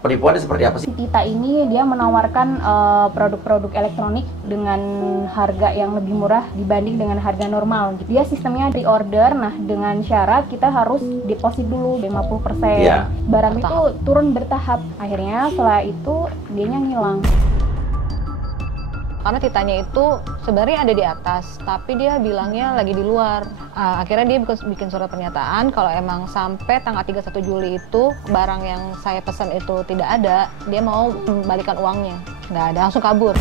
Penipuannya seperti apa sih? Si Tita ini dia menawarkan produk-produk elektronik dengan harga yang lebih murah dibanding dengan harga normal. Dia sistemnya pre-order, nah dengan syarat kita harus deposit dulu 50%. Iya. Barang itu turun bertahap. Akhirnya setelah itu dianya ngilang. Karena Titanya itu sebenarnya ada di atas, tapi dia bilangnya lagi di luar. Akhirnya dia bikin surat pernyataan kalau emang sampai tanggal 31 Juli itu barang yang saya pesan itu tidak ada, dia mau membalikan uangnya. Nggak ada, langsung kabur.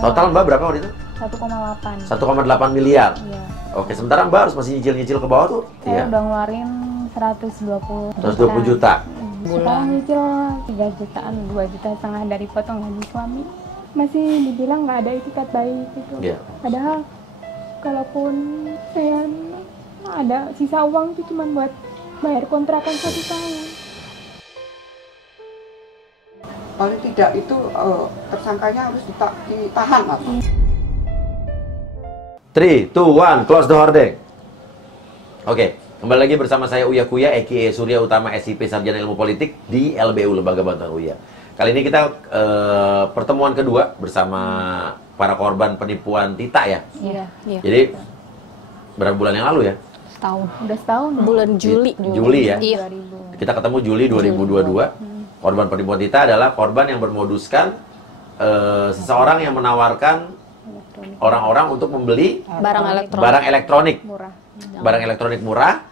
Total Mbak berapa waktu itu? 1,8. 1,8 miliar. Iya. Oke, sementara Mbak harus masih nyicil-nyicil ke bawah tuh? Saya udah ngeluarin 120 120 juta. Sekarang nyicil 3 jutaan, 2,5 juta dari potong gaji suami. Masih dibilang nggak ada itikat baik gitu. Iya. Padahal kalaupun saya ada sisa uang itu cuma buat bayar kontrakan 1 tahun. Paling tidak itu tersangkanya harus ditahan, Mas. 3, 2, 1, close the hordeng. Oke, kembali lagi bersama saya Uya Kuya, a.k.a. Surya Utama SIP Sarjana Ilmu Politik di LBU, Lembaga Bantuan Uya. Kali ini kita pertemuan kedua bersama para korban penipuan Tita ya. Iya. Jadi berapa bulan yang lalu ya? Setahun. Udah setahun. Bulan Juli. Juli ya. Iya. 2000. Kita ketemu Juli 2022. Korban penipuan Tita adalah korban yang bermoduskan seseorang yang menawarkan orang-orang untuk membeli Barang elektronik. Murah. barang elektronik murah,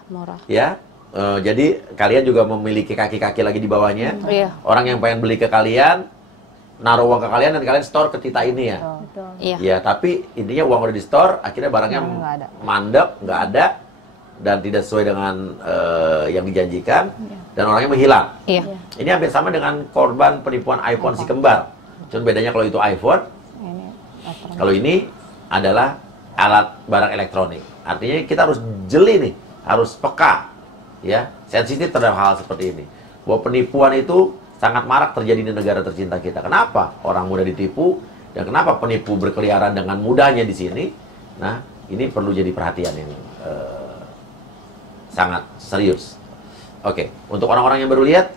ya. Jadi kalian juga memiliki kaki-kaki lagi di bawahnya. Iya. Orang yang pengen beli ke kalian, naruh uang ke kalian dan kalian store ke Tita ini ya. Betul. Iya. Ya, tapi intinya uang udah di store, akhirnya barangnya Nggak ada. mandek, nggak ada, dan tidak sesuai dengan yang dijanjikan, dan orangnya menghilang. Iya. Ini hampir sama dengan korban penipuan iPhone si kembar. Cuma bedanya kalau itu iPhone, kalau ini adalah alat barang elektronik. Artinya kita harus jeli nih, harus peka, ya, sensitif terhadap hal seperti ini. Bahwa penipuan itu sangat marak terjadi di negara tercinta kita. Kenapa orang mudah ditipu dan kenapa penipu berkeliaran dengan mudahnya di sini? Nah, ini perlu jadi perhatian yang sangat serius. Oke, untuk orang-orang yang baru lihat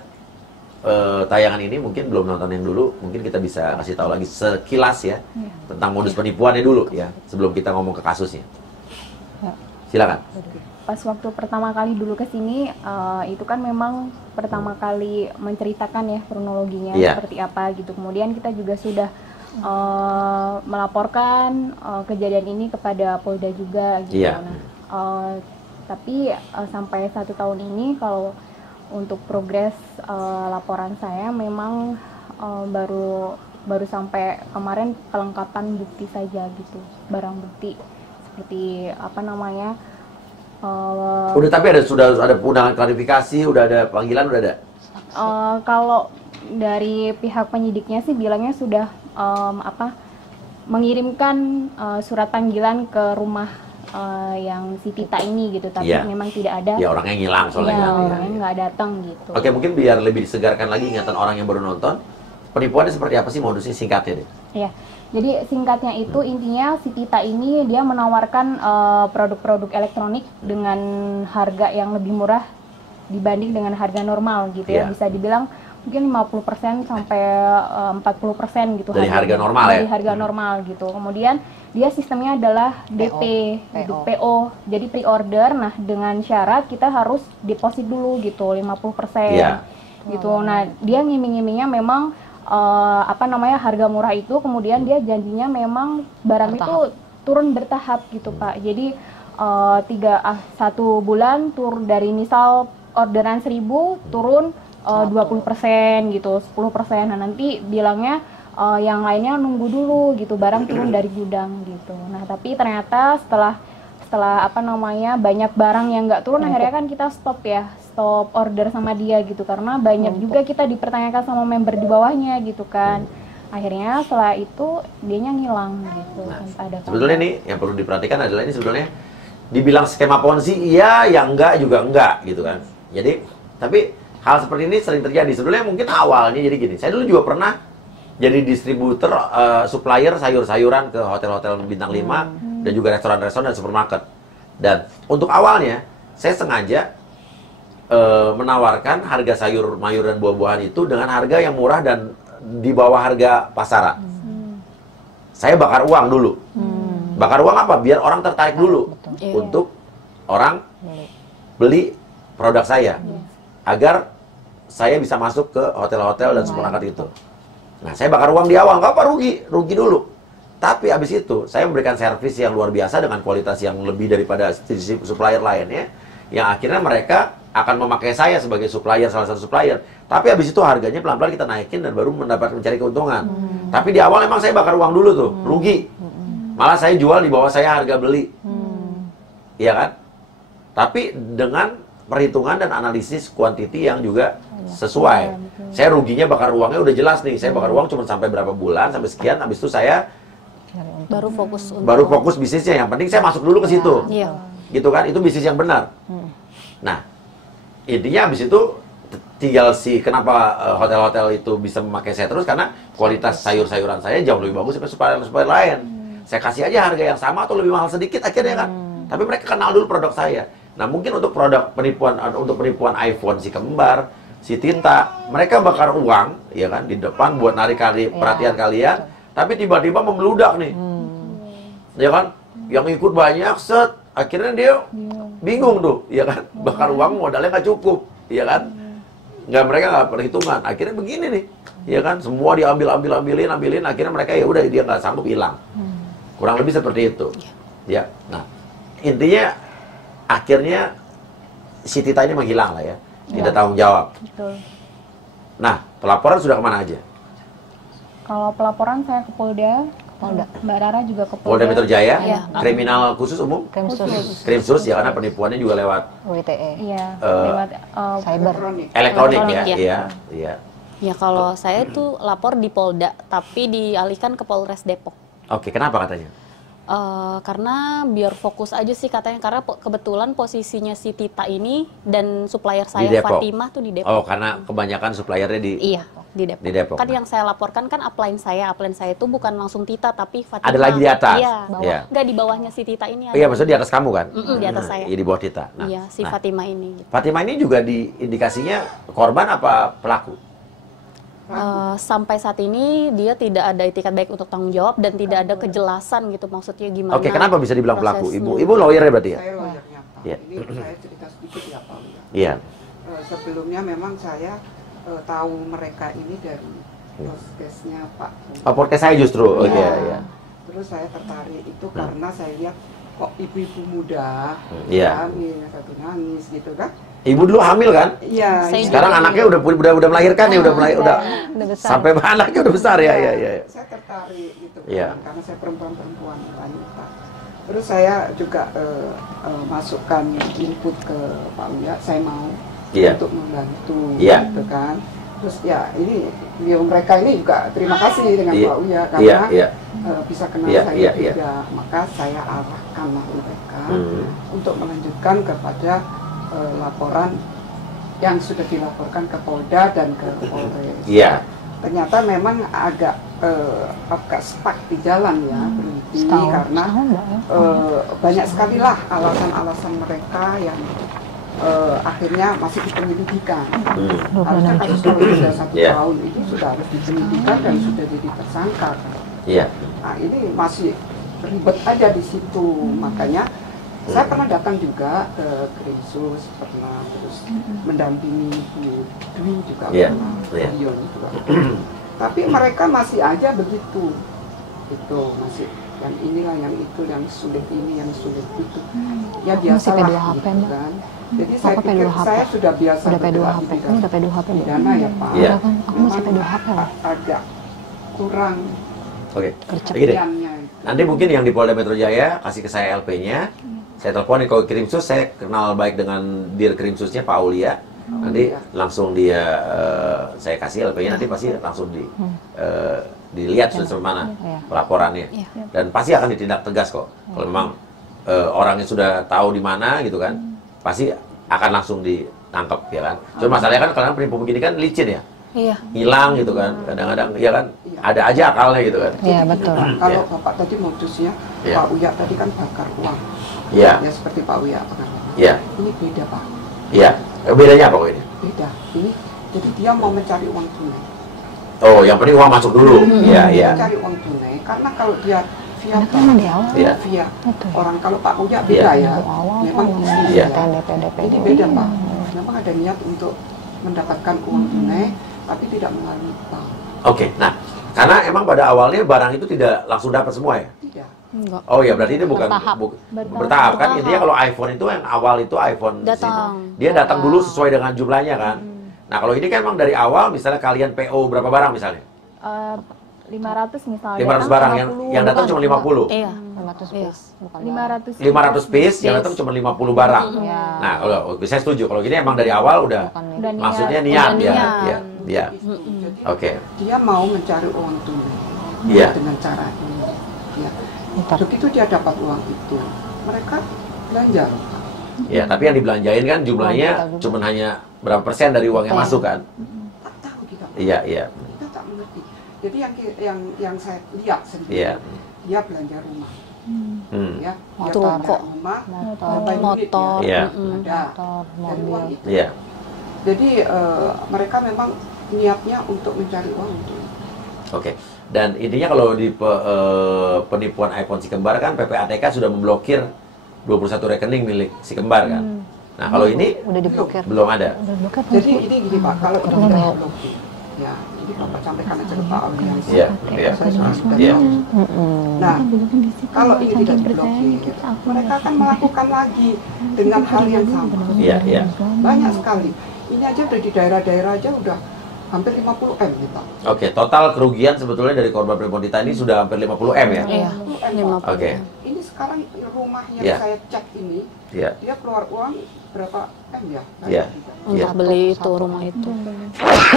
tayangan ini, mungkin belum nonton yang dulu, mungkin kita bisa kasih tahu lagi sekilas ya tentang modus penipuannya dulu ya, sebelum kita ngomong ke kasusnya. Silakan. Pas waktu pertama kali dulu ke sini, itu kan memang pertama kali menceritakan ya kronologinya seperti apa gitu. Kemudian kita juga sudah melaporkan kejadian ini kepada Polda juga gitu. Nah, tapi sampai 1 tahun ini kalau untuk progres laporan saya memang baru sampai kemarin pelengkapan bukti saja gitu, barang bukti seperti apa namanya. Udah, tapi sudah ada undangan klarifikasi, udah ada panggilan, udah ada. Kalau dari pihak penyidiknya sih bilangnya sudah mengirimkan surat panggilan ke rumah yang si Tita ini gitu, tapi memang tidak ada. Ya, orangnya ngilang soalnya. Orangnya nggak datang gitu. Oke, mungkin biar lebih disegarkan lagi ingatan orang yang baru nonton, penipuannya seperti apa sih modusnya, singkatnya deh? Iya. Jadi singkatnya itu intinya si Tita ini dia menawarkan produk-produk elektronik dengan harga yang lebih murah dibanding dengan harga normal gitu ya. Bisa dibilang mungkin 50% sampai 40% gitu dari harga normal ya. Dari harga normal gitu. Kemudian dia sistemnya adalah DP, PO. Jadi pre-order. Nah, dengan syarat kita harus deposit dulu gitu 50%. Gitu. Nah, dia ngiming-ngimingnya memang harga murah itu, kemudian dia janjinya memang barang itu turun bertahap gitu Pak. Jadi 1 bulan dari misal orderan 1.000 turun 20% gitu, 10%. Nah, nanti bilangnya yang lainnya nunggu dulu gitu, barang turun dari gudang gitu. Nah, tapi ternyata setelah banyak barang yang nggak turun, akhirnya kan kita stop order sama dia gitu, karena banyak juga kita dipertanyakan sama member di bawahnya gitu kan. Akhirnya setelah itu dianya ngilang gitu. Nah, sebetulnya nih yang perlu diperhatikan adalah ini sebetulnya dibilang skema ponzi iya, yang enggak juga enggak gitu kan. Jadi tapi hal seperti ini sering terjadi. Sebetulnya mungkin awalnya jadi gini, saya dulu juga pernah jadi distributor supplier sayur-sayuran ke hotel-hotel bintang 5 dan juga restoran-restoran dan supermarket. Dan untuk awalnya saya sengaja menawarkan harga sayur-mayur dan buah-buahan itu dengan harga yang murah dan di bawah harga pasaran. Saya bakar uang dulu. Bakar uang apa? Biar orang tertarik dulu untuk orang beli produk saya. Agar saya bisa masuk ke hotel-hotel dan supermarket itu. Nah, saya bakar uang di awal, nggak apa rugi dulu. Tapi abis itu, saya memberikan servis yang luar biasa dengan kualitas yang lebih daripada supplier lainnya, yang akhirnya mereka akan memakai saya sebagai supplier, salah satu supplier. Tapi abis itu harganya pelan-pelan kita naikin dan baru mencari keuntungan. Tapi di awal emang saya bakar uang dulu tuh, rugi. Malah saya jual di bawah saya harga beli. Iya kan? Tapi dengan perhitungan dan analisis kuantiti yang juga sesuai. Saya ruginya bakar uangnya udah jelas nih. Saya bakar uang cuma sampai berapa bulan, sampai sekian. Habis itu saya baru fokus bisnisnya. Yang penting saya masuk dulu ke situ. Gitu kan? Itu bisnis yang benar. Nah, intinya habis itu tinggal kenapa hotel-hotel itu bisa memakai saya terus karena kualitas sayur-sayuran saya jauh lebih bagus daripada supplier lain. Saya kasih aja harga yang sama atau lebih mahal sedikit akhirnya kan. Tapi mereka kenal dulu produk saya. Nah, mungkin untuk penipuan iPhone si kembar, si Tinta, mereka bakar uang, ya kan, di depan buat narik perhatian kalian, tapi tiba-tiba membludak nih, ya kan, yang ikut banyak, akhirnya dia bingung tuh, ya kan, bakar uang modalnya nggak cukup, ya kan, mereka nggak perhitungan, akhirnya begini nih, ya kan, semua ambilin, akhirnya mereka ya udah dia nggak sanggup hilang, kurang lebih seperti itu, ya, nah, intinya akhirnya si Tita ini menghilang lah ya. Tidak tanggung jawab. Betul. Nah, pelaporan sudah kemana aja? Kalau pelaporan saya ke Polda, Mbak Rara juga ke Polda. Polda Metro Jaya, Iya. kriminal khusus umum? Krimsus ya, karena penipuannya juga lewat WTE. Iya, lewat Cyber. elektronik ya. ya. Iya. Ya kalau saya tuh lapor di Polda, tapi dialihkan ke Polres Depok. Oke, kenapa katanya? Karena biar fokus aja sih katanya, karena kebetulan posisinya si Tita ini dan supplier Di saya Depok? Fatimah tuh di Depok. Oh, karena kebanyakan suppliernya di Iya, di Depok. Di Depok. Kan yang saya laporkan kan upline saya itu bukan langsung Tita tapi Fatimah. Ada lagi di atas? Iya, Iya. Nggak di bawahnya si Tita ini ada. Iya, maksudnya di atas kamu kan? Di atas saya. Iya, di bawah Tita. Iya, si Fatimah ini. Fatimah ini juga di indikasinya korban apa pelaku? Sampai saat ini dia tidak ada itikat baik untuk tanggung jawab dan tidak ada kejelasan gitu maksudnya gimana. Oke, kenapa bisa dibilang pelaku? prosesnya. Ibu lawyer ya berarti ya? Saya lawyernya Pak. Iya. Ini saya cerita sedikit ya Pak. Iya. Sebelumnya memang saya tahu mereka ini dari podcastnya Pak. Oh, podcast saya justru. Oke, Iya. iya. Terus saya tertarik itu karena saya lihat kok ibu-ibu muda, Iya. hamil, satu nangis gitu kan. Ibu dulu hamil kan? Iya. Saya Sekarang juga anaknya udah melahirkan ya, udah besar. sampai anaknya udah besar ya, ya. Saya tertarik gitu Iya. kan, karena saya perempuan wanita. Terus saya juga masukkan input ke Pak Uya, saya mau Iya. untuk membantu Iya. gitu kan. Terus ya ini mereka ini juga terima kasih dengan Iya. Pak Uya Iya, karena iya. bisa kenal Iya, saya iya, juga. iya. Maka saya arahkanlah mereka Hmm. untuk melanjutkan kepada laporan yang sudah dilaporkan ke Polda dan ke Polres. Iya. Ternyata memang agak stuck di jalan ya, berhenti karena banyak sekali lah alasan-alasan mereka yang akhirnya masih dipenyelidikan. Harusnya kasus kalau sudah 1 Iya. tahun itu sudah harus dipenyelidikan dan sudah jadi tersangka. Iya. Nah ini masih ribet aja di situ, makanya saya pernah datang juga ke Krimsus, pernah terus mendampingi Bu Dwi juga Iya, pernah, iya. Dion juga pernah. Tapi mereka masih aja begitu, itu masih yang inilah, yang itu, yang sulit ini, yang sulit itu. Ya biasalah P2HP, gitu Mbak. kan. Jadi saya Aku pikir P2HP. saya sudah biasa Udah bergerak P2HP. di Ini udah P2HP. pidana ya Pak. Iya. Kan aku masih P2HP lah. Agak kurang Oke. Gercep. Gini, piannya itu. nanti mungkin yang di Polda Metro Jaya kasih ke saya LP-nya. Saya teleponin kalau Krimsus, saya kenal baik dengan Dir Krimsusnya Pak Aulia. Nanti langsung dia saya kasih LP-nya, nanti pasti langsung dilihat sudah sampai mana pelaporannya. Dan pasti akan ditindak tegas kok. Kalau memang orangnya sudah tahu di mana gitu kan, pasti akan langsung ditangkap ya kan. Cuma masalahnya kan kalau penipu begini kan licin ya. Iya. Hilang gitu kan. Kadang-kadang ya kan ada aja akalnya gitu kan. Iya, betul. Kalau Bapak tadi modusnya, Iya. Pak Uya tadi kan bakar uang. Iya. Ya seperti Pak Uya pengalaman. Iya. Ini beda Pak. Iya. Bedanya apa kok ini? Beda. Ini jadi dia mau mencari uang tunai. Oh, yang penting uang masuk dulu. Iya, iya. Mencari uang tunai karena kalau dia via di awal. Iya. via Itu. orang, kalau Pak Uya beda ya. Awal Memang kan Iya. Jadi beda Pak. Memang ada niat untuk mendapatkan uang tunai, tapi tidak melalui bank. Oke, nah karena emang pada awalnya barang itu tidak langsung dapat semua ya? Tidak. Enggak. Oh ya, berarti ini bukan Bertahap. bertahap kan? Intinya kalau iPhone itu yang awal itu iPhone Datang. dia datang dulu sesuai dengan jumlahnya kan. Nah kalau ini kan emang dari awal, misalnya kalian PO berapa barang misalnya? 500 misalnya. 500 barang yang datang cuma 50. Iya. 500 Iya. piece, bukan 500 500 piece yang datang cuma 50 barang. Iya. Nah, kalau saya setuju. Kalau gini emang dari awal udah Bukan Udah niat. maksudnya niat Udah ya. niat. Iya. Iya. Jadi Oke. dia mau mencari uang tunai Iya. dengan cara ini. Ya. Ntar. Begitu dia dapat uang itu, mereka belanja. Pak. Ya, tapi yang dibelanjain kan jumlahnya cuma hanya berapa persen dari uang yang masuk kan? Tak tahu kita. Iya, iya. Kita tak mengerti. Jadi yang saya lihat sendiri, Iya. dia belanja rumah. Hmm. Ya, dia Tuh, belanja kok. rumah, Motor. berapa unit Motor. Iya. ada. Motor, Dari uang mobil. itu. Iya. Jadi mereka memang niatnya untuk mencari uang itu. Oke. Dan intinya kalau di penipuan iPhone si kembar kan PPATK sudah memblokir 21 rekening milik si kembar kan. Nah, kalau ini Udah diblokir. belum ada. Udah diblokir. Jadi ini gini Pak, kalau itu Belum ya? blokir, ya, jadi Bapak sampaikan aja ke Pak Auliansyah. Iya, iya. Saya sudah Iya. tahu. Nah, kalau ini tidak diblokir, mereka akan melakukan lagi dengan hal yang sama. Iya, iya. Banyak sekali. Ini aja udah di daerah-daerah aja udah hampir 50 M nih Pak. Oke, total kerugian sebetulnya dari korban penipuan Tita ini sudah hampir 50 M ya? Iya. 50 M, 50. Pak. Oke. Ini sekarang rumah yang Iya. saya cek ini, Iya. dia keluar uang berapa M ya? Iya. Untuk Iya. beli itu rumah itu.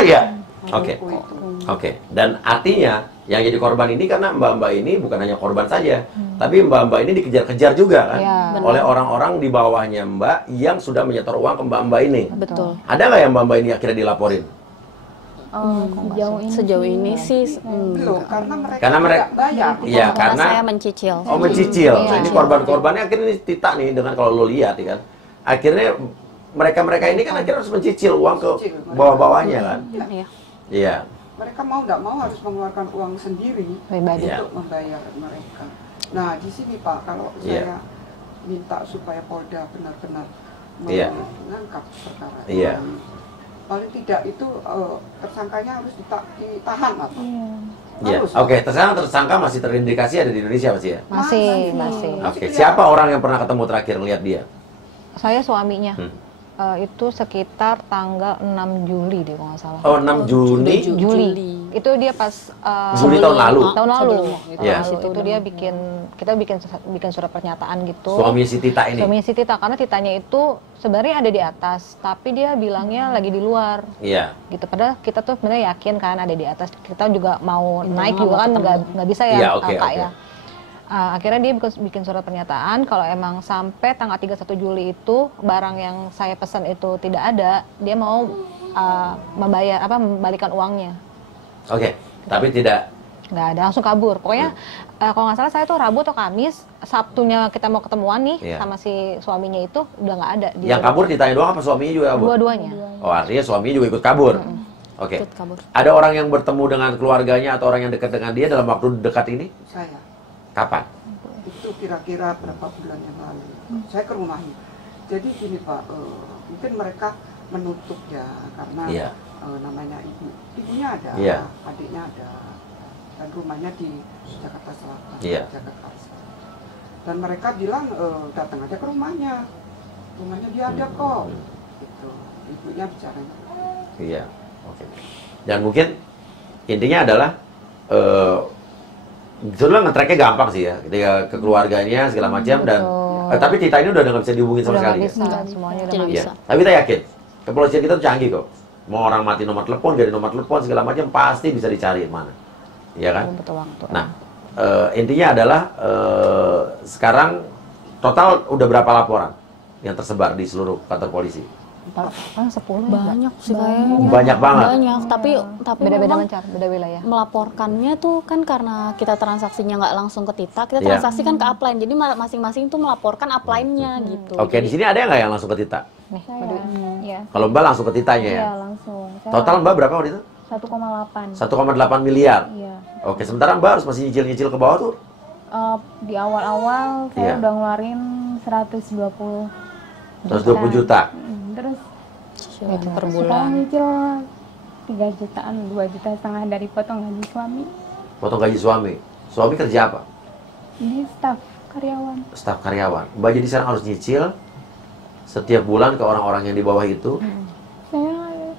Iya. Oke. Ruko itu. Oke. Dan artinya yang jadi korban ini karena mbak-mbak ini bukan hanya korban saja, tapi mbak-mbak ini dikejar-kejar juga kan Iya. oleh orang-orang di bawahnya mbak yang sudah menyetor uang ke mbak-mbak ini. Betul. Ada nggak yang mbak-mbak ini akhirnya dilaporin? sejauh ini Sejauh ini sih Belum, karena mereka Karena mereka- tidak bayar. Iya, karena karena saya mencicil. oh mencicil. Iya. Nah, ini korban-korbannya akhirnya ini Tita nih dengan kalau lo lihat ya kan, akhirnya mereka-mereka ini kan akhirnya harus mencicil uang ke bawah-bawahnya kan. Iya. Iya. Mereka mau tidak mau harus mengeluarkan uang sendiri Pribadi. Iya. untuk membayar mereka. Nah, di sini Pak, kalau Iya. saya minta supaya Polda benar-benar Iya. mengangkat perkara Iya. ini. Paling tidak itu tersangkanya harus ditahan apa? Iya. Harus. Oke, tersangka masih terindikasi ada di Indonesia masih ya? Masih. Oke, siapa orang yang pernah ketemu terakhir lihat dia? Saya suaminya. Hmm. Itu sekitar tanggal 6 Juli deh kalau nggak salah. Oh, 6 Juni. Juli. Itu dia pas Juli tahun lalu. tahun lalu. Sebelumnya. Iya. Tahun lalu itu dia kita bikin surat pernyataan gitu. Suami si Tita ini. Suaminya si Tita, karena Titanya itu sebenarnya ada di atas, tapi dia bilangnya lagi di luar. Iya. Gitu, padahal kita tuh sebenarnya yakin kan ada di atas, kita juga mau naik juga kan nggak bisa ya, Iya, oke, Kak oke. ya. Akhirnya dia bikin surat pernyataan kalau emang sampai tanggal 31 Juli itu barang yang saya pesan itu tidak ada, dia mau membalikan uangnya. Oke, tapi tidak. Nggak ada, langsung kabur. Pokoknya kalau nggak salah saya tuh Rabu atau Kamis, Sabtunya kita mau ketemuan nih Iya. sama si suaminya itu udah nggak ada. Dia Yang kabur ditanya doang apa suaminya juga kabur? dua-duanya. Oh, artinya suaminya juga ikut kabur. Oke. Ikut kabur. Ada orang yang bertemu dengan keluarganya atau orang yang dekat dengan dia dalam waktu dekat ini? Saya Kapan? itu kira-kira berapa bulan yang lalu. Saya ke rumahnya. Jadi gini Pak, mungkin mereka menutup ya karena Iya. namanya ibunya ada, Iya. adiknya ada, dan rumahnya di Jakarta Selatan, Iya. Jakarta Selatan. Dan mereka bilang datang aja ke rumahnya dia ada kok. Gitu. Ibunya bicara. Iya. Oke. Dan mungkin intinya adalah sebetulnya nge-tracknya gampang sih ya, ketika ke keluarganya segala macam dan tapi Tita ini udah nggak bisa dihubungin sama Udah sekali. nggak Ya? bisa, semuanya udah Tidak nggak Iya. bisa. Tapi kita yakin kepolisian kita tuh canggih kok. Mau orang mati nomor telepon, gak ada nomor telepon segala macam pasti bisa dicari mana. Iya kan? Betul waktu. Nah, intinya adalah sekarang total udah berapa laporan yang tersebar di seluruh kantor polisi? 10 Banyak sih kayaknya. Banyak banget. Banyak, tapi beda-beda memang mencar, beda wilayah. melaporkannya tuh kan karena kita transaksinya nggak langsung ke Tita, kita Iya. transaksikan ke upline. Jadi masing-masing tuh melaporkan upline-nya gitu. Oke, di sini ada nggak yang langsung ke Tita? Nih, Saya, ya, Kalau Mbak langsung ke Titanya ya? iya langsung. Saya Total Mbak berapa waktu itu? 1,8. 1,8 miliar. Iya. Oke, sementara Mbak harus masih nyicil-nyicil ke bawah tuh? Di awal-awal saya Iya. udah ngeluarin 120 120 juta. Terus Itu per sekarang bulan. nyicil 3 jutaan, 2,5 juta dari potong gaji suami. Potong gaji suami. Suami kerja apa? Ini staf karyawan. Staf karyawan. Mbak jadi sekarang harus nyicil setiap bulan ke orang-orang yang di bawah itu. Saya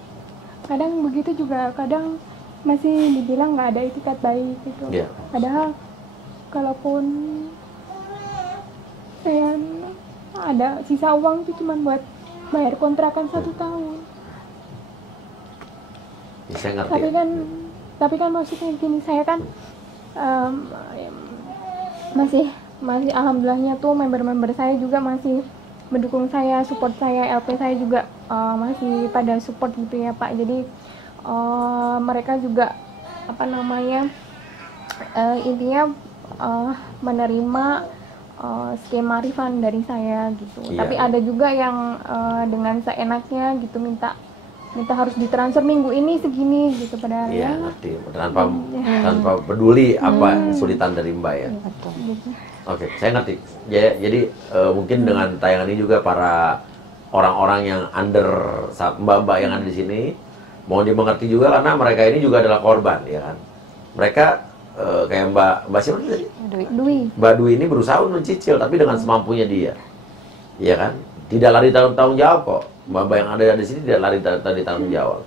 kadang begitu juga, kadang masih dibilang nggak ada itikat baik gitu. Iya. Padahal kalaupun saya ada sisa uang itu cuma buat bayar kontrakan 1 tahun. Ya, saya ngerti. Tapi kan maksudnya gini, saya kan masih alhamdulillahnya tuh member-member saya juga masih mendukung saya, support saya, LP saya juga masih pada support gitu ya Pak. Jadi mereka juga apa namanya intinya menerima skema refund dari saya gitu. Iya. Tapi ada juga yang dengan seenaknya gitu minta harus ditransfer minggu ini segini gitu, padahal Iya, ya ngerti. Tanpa peduli apa kesulitan dari Mbak ya. gitu. Oke, saya ngerti. Jadi mungkin dengan tayangan ini juga para orang-orang yang under Mbak-mbak yang ada di sini mohon dimengerti juga karena mereka ini juga adalah korban, ya kan. Mereka kayak Mbak siapa tadi? Dwi. Mbak Dwi ini berusaha untuk mencicil tapi dengan semampunya dia. Iya kan? Tidak lari tanggung jawab kok. Mbak-mbak yang ada di sini tidak lari dari tanggung jawab.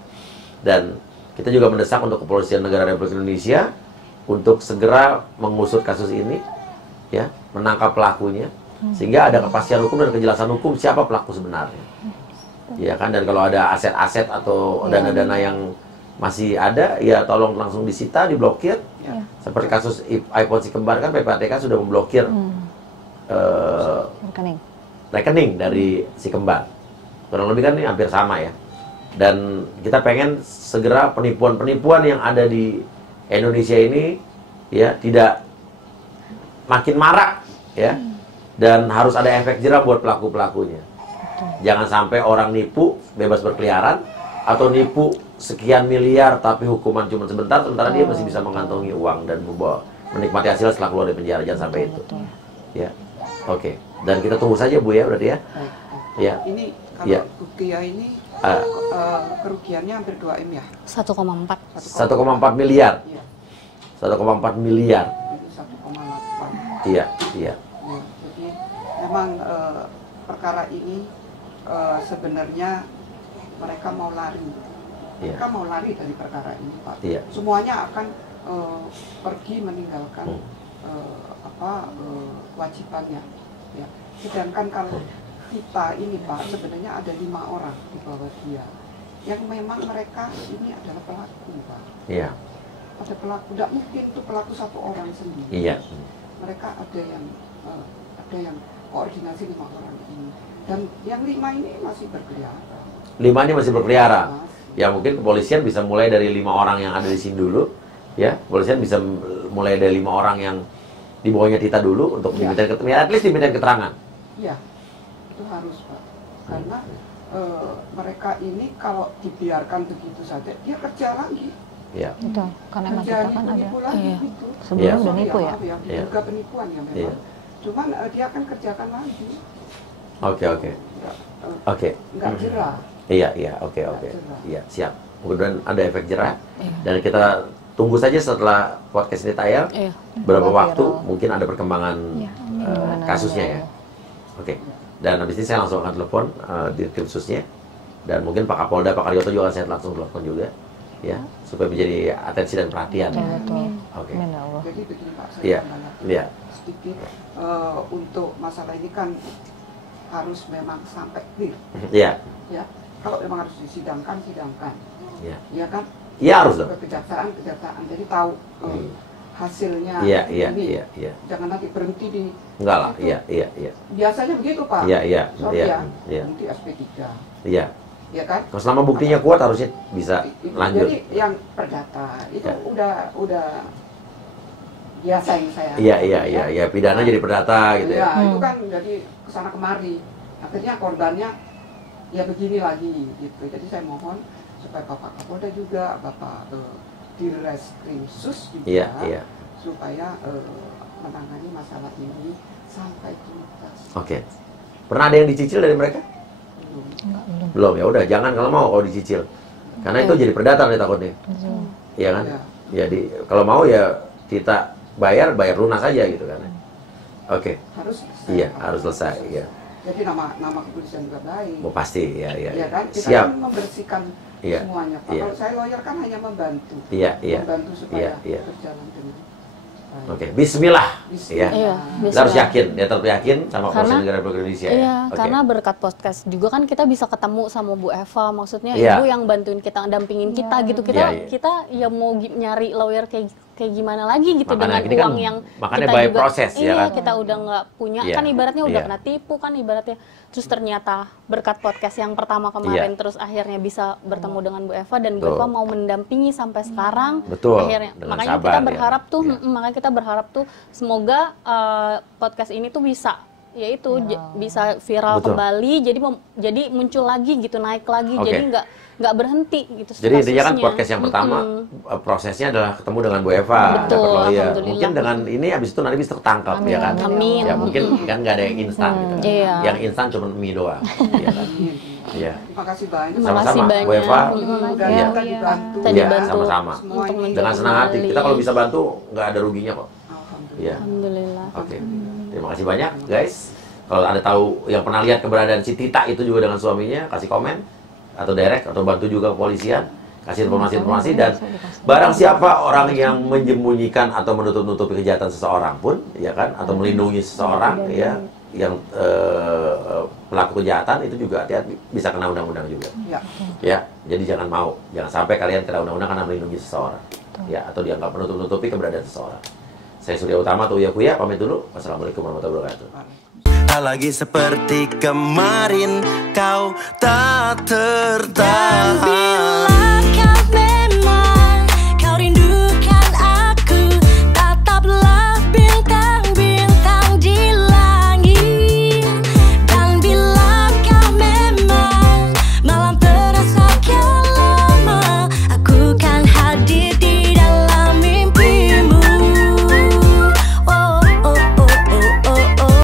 Dan kita juga mendesak untuk Kepolisian Negara Republik Indonesia untuk segera mengusut kasus ini, ya, menangkap pelakunya, sehingga ada kepastian hukum dan kejelasan hukum siapa pelaku sebenarnya. Ya kan? Dan kalau ada aset-aset atau dana-dana yang masih ada, ya tolong langsung disita, diblokir. Ya. Seperti kasus iPhone si kembar kan PPATK sudah memblokir rekening dari si kembar. Kurang lebih kan ini hampir sama ya. Dan kita pengen segera penipuan-penipuan yang ada di Indonesia ini ya tidak makin marak ya. Dan harus ada efek jerah buat pelaku-pelakunya. Jangan sampai orang nipu bebas berkeliaran atau nipu sekian miliar tapi hukuman cuma sebentar sementara dia masih bisa mengantongi uang dan menikmati hasil setelah keluar dari penjara. Jangan sampai itu. Ya. Oke. Dan kita tunggu saja Bu ya berarti ya. Ya. Ini kalau Ya. Rukia ini kerugiannya hampir 2 M ya? 1,4. 1,4 miliar. Iya, 1,4 miliar. itu 1,8. Iya, iya. Ya, jadi memang perkara ini sebenarnya mereka mau lari. Iya. Mereka mau lari dari perkara ini, Pak. Iya. Semuanya akan pergi meninggalkan kewajibannya. Ya. Sedangkan kalau kita ini Pak, sebenarnya ada 5 orang di bawah dia yang memang mereka ini adalah pelaku Pak. Iya. Ada pelaku, tidak mungkin itu pelaku 1 orang sendiri. Iya. Mereka ada yang koordinasi 5 orang ini, dan yang 5 ini masih berkeliaran. 5 ini masih berkeliaran. Masih. Ya mungkin kepolisian bisa mulai dari 5 orang yang ada di sini dulu. Ya, kepolisian bisa mulai dari 5 orang yang di bawahnya Tita dulu untuk diminta at least diminta keterangan. Iya, itu harus Pak. Karena mereka ini kalau dibiarkan begitu saja, dia kerja lagi. Iya. Betul, karena emang Kerja kita kan ada penipu lagi Iya. gitu. sebelumnya Iya. udah nipu ya. Maaf ya, Iya. juga penipuan ya memang. Iya. Cuman dia akan kerjakan lagi. Oke, oke. Nggak, Oke. nggak jerah. Iya, iya, oke, oke. Jerah. Iya, siap. Mudah-mudahan ada efek jerah. Dan kita tunggu saja setelah podcast ini tayang. Iya. Berapa Viral. waktu mungkin ada perkembangan kasusnya ya. Oke. Dan habis ini saya langsung akan telepon di tim khususnya. Dan mungkin Pak Kapolda, Pak Karyoto juga saya langsung telepon juga. Ya, supaya menjadi atensi dan perhatian. Betul. Oke. Amin ya Allah. Jadi begini Pak, saya Iya. tambahkan Iya. sedikit untuk masalah ini kan harus memang sampai clear Iya. ya. Kalau memang harus disidangkan, sidangkan. Iya. Ya kan? Iya harus dong. Ke kejaksaan. Jadi tahu hasilnya Iya, iya, ini. iya, iya. Jangan nanti berhenti di Enggak lah. itu. Iya, iya, iya. Biasanya begitu Pak. Iya, iya, Sorry iya, ya. iya. Nanti SP3. Iya. ya kan? Kalau selama buktinya kuat harusnya bisa lanjut. Jadi yang perdata itu udah biasa yang saya. Iya, pidana jadi perdata gitu ya. Itu kan jadi kesana kemari. Akhirnya korbannya ya begini lagi gitu. Jadi saya mohon supaya Bapak Kapolda juga, Bapak Direskrimsus juga, supaya menangani masalah ini sampai tuntas. Oke. Pernah ada yang dicicil dari mereka? Belum. Ya udah, jangan kalau mau dicicil. Karena itu jadi perdata nih takutnya. Iya kan? Jadi kalau mau ya kita bayar lunas aja gitu kan. Oke. Harus selesai. Iya, harus selesai. Iya. Jadi nama kepolisian juga baik. Oh, pasti, ya. Iya kan? Kita Siap. kan membersihkan semuanya. Kalau saya lawyer kan hanya membantu. Membantu supaya berjalan dengan baik. Oke, Bismillah. Iya, Kita harus yakin, dia tetap yakin sama Polisi Negara Republik Indonesia. Iya, karena berkat podcast juga kan kita bisa ketemu sama Bu Eva, maksudnya ibu yang bantuin kita, dampingin kita gitu. Kita ya mau nyari lawyer kayak gimana lagi gitu dengan uang yang makanya kita by juga proses ya kan. Kita udah nggak punya kan ibaratnya udah kena tipu kan ibaratnya. Terus ternyata berkat podcast yang pertama kemarin terus akhirnya bisa bertemu dengan Bu Eva dan Bu Eva mau mendampingi sampai sekarang. Akhirnya makanya kita berharap tuh makanya kita berharap tuh semoga podcast ini tuh bisa bisa viral kembali jadi muncul lagi gitu, naik lagi. Jadi nggak berhenti gitu. Jadi intinya kan podcast yang pertama prosesnya adalah ketemu dengan Bu Eva, dapat lawyer. Mungkin dengan ini habis itu nanti bisa tertangkap ya kan. Amin. Ya mungkin kan nggak ada yang instan gitu. Yang instan cuma mie doang. Iya kan. Iya. Terima kasih banyak. Sama-sama Bu Eva. Iya. Dibantu. Sama-sama. Dengan senang hati. Kita kalau bisa bantu nggak ada ruginya kok. Iya. Alhamdulillah. Oke. Terima kasih banyak guys. Kalau ada tahu yang pernah lihat keberadaan si Tita itu juga dengan suaminya, kasih komen atau direct atau bantu juga kepolisian, kasih informasi-informasi. Dan barang siapa orang yang menyembunyikan atau menutup-nutupi kejahatan seseorang pun, ya kan, atau melindungi seseorang, ya, yang pelaku kejahatan itu juga hati-hati bisa kena undang-undang juga. Ya, jadi jangan sampai kalian kena undang-undang karena melindungi seseorang, ya, atau dianggap menutup-nutupi keberadaan seseorang. Saya Surya Utama atau Uya Kuya pamit dulu. Wassalamualaikum warahmatullahi wabarakatuh. Lagi seperti kemarin, kau tak tertahan.